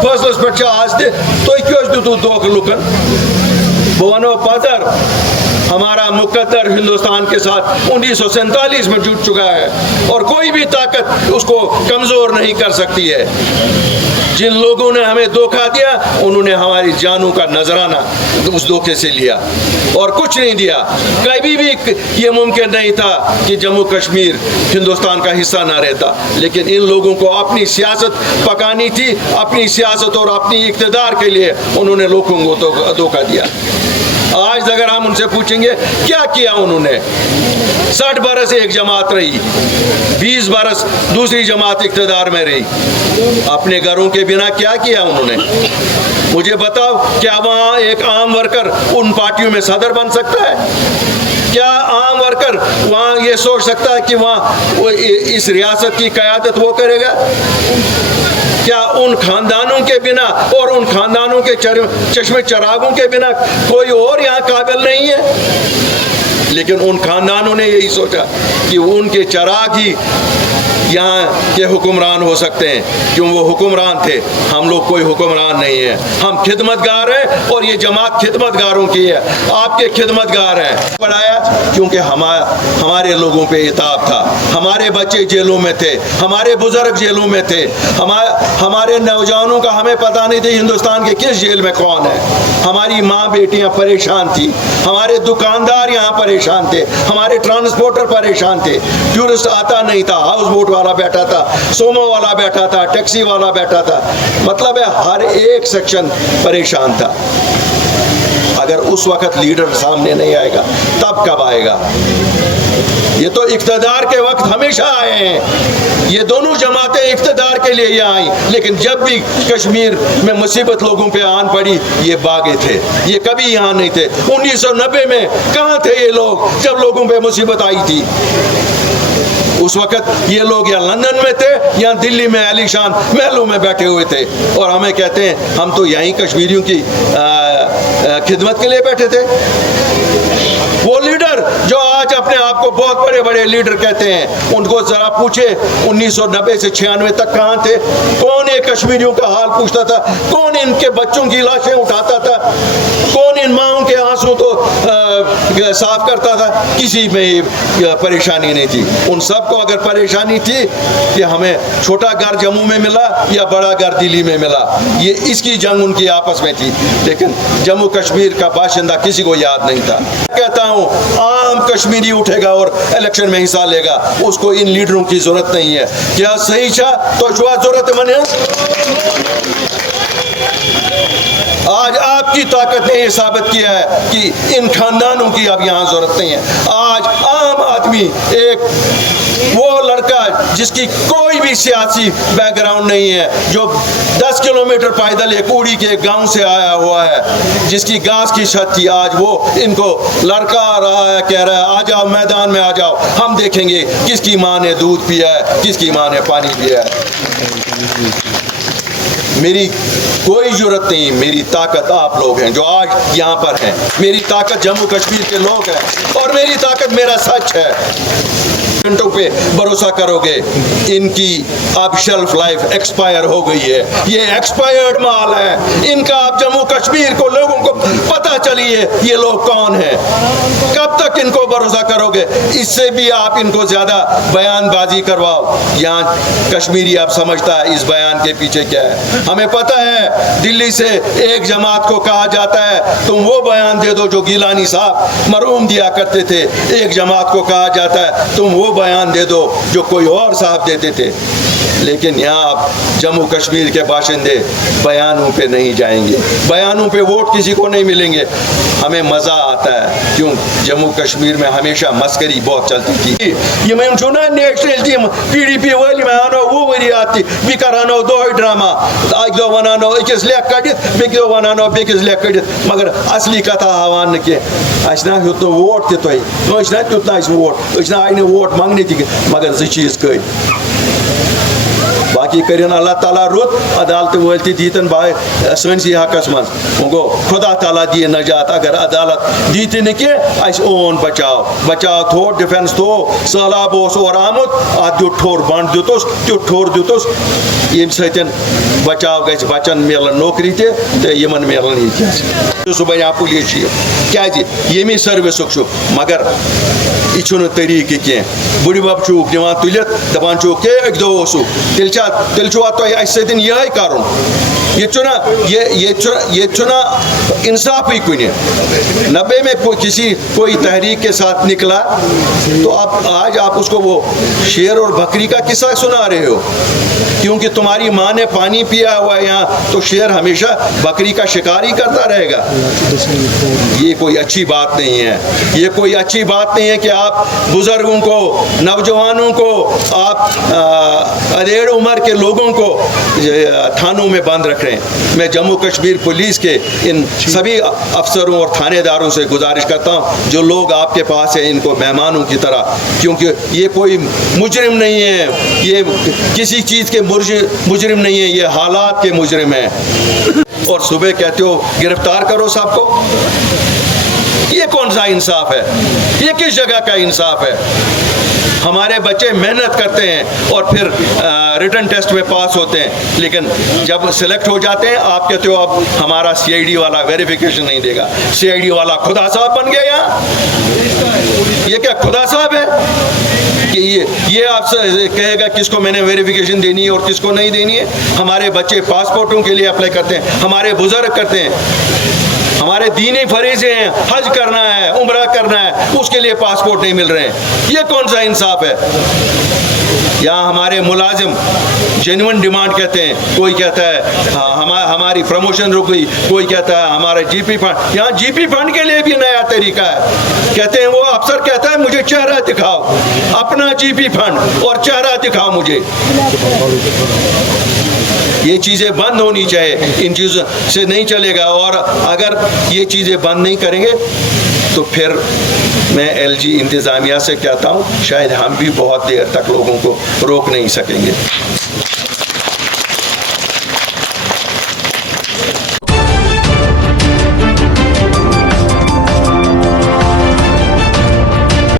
फैसलस पे आज तुम क्यों दितु धोख लुकन बह वनो पदर हमारा मुकद्दर हिंदुस्तान के साथ 1947 में जुट चुका है और कोई भी ताकत उसको कमज़ोर नहीं कर सकती है। जिन लोगों ने हमें धोखा दिया उन्होंने हमारी जानों का नजराना उस धोखे से लिया और कुछ नहीं दिया। कभी भी ये मुमकिन नहीं था कि जम्मू कश्मीर हिंदुस्तान का हिस्सा ना रहता, लेकिन इन लोगों को अपनी सियासत पकानी थी, अपनी सियासत और अपनी इक़्तिदार के लिए उन्होंने लोगों को धोखा दिया। आज अगर हम उनसे पूछेंगे क्या किया उन्होंने, 60 बरस एक जमात रही, 20 बरस दूसरी जमात इक़्तिदार में रही, अपने घरों के बिना क्या किया उन्होंने? मुझे बताओ, क्या वहाँ एक आम वर्कर उन पार्टियों में सदर बन सकता है? क्या आम वर्कर वहाँ ये सोच सकता है कि वहाँ इस रियासत की क़यादत वो करेगा? क्या उन खानदानों के बिना और उन खानदानों के चश्मे चरागों के बिना कोई और यहाँ काबिल नहीं है? लेकिन उन खानदानों ने यही सोचा कि उनके चराग ही यहाँ के हुक्मरान हो सकते हैं, क्यों वो हुक्मरान थे, हम लोग कोई हुक्मरान नहीं है, हम खिदमतगार हैं और ये जमात खिदमतगारों की है, आपके खिदमतगार हैं। पढ़ाया क्योंकि हमारे लोगों पे इताब था, हमारे बच्चे जेलों में थे, हमारे बुजुर्ग जेलों में थे, हमारे नौजवानों का हमें पता नहीं था हिंदुस्तान के किस जेल में कौन है, हमारी माँ बेटियाँ परेशान थी, हमारे दुकानदार यहाँ परेशान थे, हमारे ट्रांसपोर्टर परेशान थे, टूरिस्ट आता नहीं था, हाउस बोट वाला बैठा था, सोमो वाला बैठा था, टैक्सी वाला बैठा था, मतलब है हर एक सेक्शन परेशान था। अगर उस वक्त लीडर सामने नहीं आएगा तब कब आएगा? ये तो इक़्तिदार के वक्त हमेशा आए हैं, ये दोनों जमातें इक़्तिदार के लिए यहाँ आई, लेकिन जब भी कश्मीर में मुसीबत लोगों पे आन पड़ी ये भागे थे, ये कभी यहाँ नहीं थे। 1990 में कहाँ थे ये लोग जब लोगों पे मुसीबत आई थी? उस वक्त ये लोग या लंदन में थे या दिल्ली में आलीशान महलों में बैठे हुए थे और हमें कहते हैं हम तो यहीं कश्मीरियों की खिदमत के लिए बैठे थे। वो लीडर जो आज अपने आप को बहुत बड़े बड़े लीडर कहते हैं, उनको जरा पूछे 1990 से 96 तक कहाँ थे? कौन ये कश्मीरियों का हाल पूछता था? कौन इनके बच्चों की लाशें उठाता था? कौन इन माँओं के आंसू तो साफ करता था? किसी में परेशानी नहीं थी। उन सबको अगर परेशानी थी कि हमें छोटा घर जम्मू में मिला या बड़ा घर दिल्ली में मिला, ये इसकी जंग उनकी आपस में थी, लेकिन जम्मू कश्मीर का बाशिंदा किसी को याद नहीं था। कहता हूँ आम कश्मीरी उठेगा और इलेक्शन में हिस्सा लेगा, उसको इन लीडरों की जरूरत नहीं है। क्या सही छा तो जरूरत मन है? आज आपकी ताकत ने यह साबित किया है कि इन खानदानों की अब यहाँ जरूरत नहीं है। आज आम आदमी, एक वो लड़का जिसकी कोई भी सियासी बैकग्राउंड नहीं है, जो 10 किलोमीटर पैदल एक उड़ी के गांव से आया हुआ है, जिसकी घास की छत थी, आज वो इनको लड़का आ रहा है, कह रहा है आ जाओ मैदान में आ जाओ, हम देखेंगे किसकी माँ ने दूध पिया है, किसकी माँ ने पानी पिया है। मेरी कोई जरूरत नहीं, मेरी ताकत आप लोग हैं जो आज यहाँ पर हैं, मेरी ताकत जम्मू कश्मीर के लोग हैं और मेरी ताकत मेरा सच है। घंटों पे भरोसा करोगे, इनकी अब शेल्फ लाइफ एक्सपायर हो गई है, ये एक्सपायर्ड माल है इनका। अब जम्मू कश्मीर को लोगों को पता चली है ये लोग कौन हैं, कब तक इनको भरोसा करोगे? इससे भी आप इनको ज्यादा बयानबाजी करवाओ, यहाँ कश्मीरी अब समझता है इस बयान के पीछे क्या है। हमें पता है दिल्ली से एक जमात को कहा जाता है तुम वो बयान दे दो जो गिलानी साहब मरहूम दिया करते थे, एक जमात को कहा जाता है तुम वो बयान दे दो जो कोई और साहब देते थे। लेकिन यहाँ आप जम्मू कश्मीर के बाशिंदे बयानों पे नहीं जाएंगे, बयानों पे वोट किसी को नहीं मिलेंगे। हमें मज़ा आता है, क्यों? जम्मू कश्मीर में हमेशा मस्करी बहुत चलती थी। ये मैं छुना नेशनल टीम PDP वाली मैं आनो वो वाली आती बिकरानो दो ड्रामा आज दो वनानो इकस लेख कड़ित बिक दो वनानो बिकस लेख कड़ित, मगर असली कथा हवान के अशना हुत वोट ते तो अशना तुतना वोट अशना आने वोट मांगने थी, मगर ज चीज कई बाकी बाकी करिन अल्लाह ताला रुत अदालत वल दीतन बाय सनसी हकस मज गो खुदा ताला दी नजात अगर अदालत दीत न कि अस ओन बचाव थो डिफेंस थो सैलाब और आमुत अत दित ठोर बंड दितुस तुत ठोर दितुस यम सतन बचाव गज बचन मिलन नौकरी ते यमन मिलन ये सुबह पुलिस क्या यमी सर्विस मगर यह तरीक की बुढ़ बब चूक दिवान तुलित दपान चूक के अक दो तेल तुह सत यह कर इंसाफ ही कुन 90 में किसी कोई तहरीक के साथ निकला तो आज आप उसको वो शेर और बकरी का किस्सा सुना रहे हो क्योंकि तुम्हारी माँ ने पानी पिया हुआ है यहाँ तो शेर हमेशा बकरी का शिकार ही करता रहेगा। ये कोई अच्छी बात नहीं है, ये कोई अच्छी बात नहीं है कि आप बुजुर्गों को नौजवानों को आप अधेड़ उम्र के लोगों को थानों में बंद रख रहे हैं। मैं जम्मू कश्मीर पुलिस के इन सभी अफसरों और थानेदारों से गुजारिश करता हूँ जो लोग आपके पास हैं इनको मेहमानों की तरह, क्योंकि ये कोई मुजरिम नहीं है, ये किसी चीज़ के मुजरिम नहीं है, ये हालात के मुजरिम हैं। और सुबह कहते हो गिरफ्तार करो सबको, ये कौन सा इंसाफ है? ये किस जगह का इंसाफ है? हमारे बच्चे मेहनत करते हैं और फिर रिटन टेस्ट में पास होते हैं, लेकिन जब सिलेक्ट हो जाते हैं आप कहते हो अब हमारा CID वाला वेरिफिकेशन नहीं देगा। CID वाला खुदा साहब बन गया यहाँ। ये क्या खुदा साहब है कि ये आपसे कहेगा किसको मैंने वेरिफिकेशन देनी है और किसको नहीं देनी है? हमारे बच्चे पासपोर्टों के लिए अप्लाई करते हैं, हमारे बुजुर्ग करते हैं, हमारे दीनी फरीज़े हैं, हज करना है, उम्रा करना है, उसके लिए पासपोर्ट नहीं मिल रहे हैं। ये कौन सा इंसाफ है? यहाँ हमारे मुलाजिम जेन्युइन डिमांड कहते हैं, कोई कहता है हमारी प्रमोशन रुक गई, कोई कहता है हमारा GP फंड। यहाँ GP फंड के लिए भी नया तरीका है, कहते हैं वो अफसर कहता है मुझे चेहरा दिखाओ, अपना GP फंड और चेहरा दिखाओ मुझे। ये चीज़ें बंद होनी चाहिए, इन चीज़ों से नहीं चलेगा। और अगर ये चीज़ें बंद नहीं करेंगे तो फिर मैं LG इंतज़ामिया से कहता हूँ शायद हम भी बहुत देर तक लोगों को रोक नहीं सकेंगे।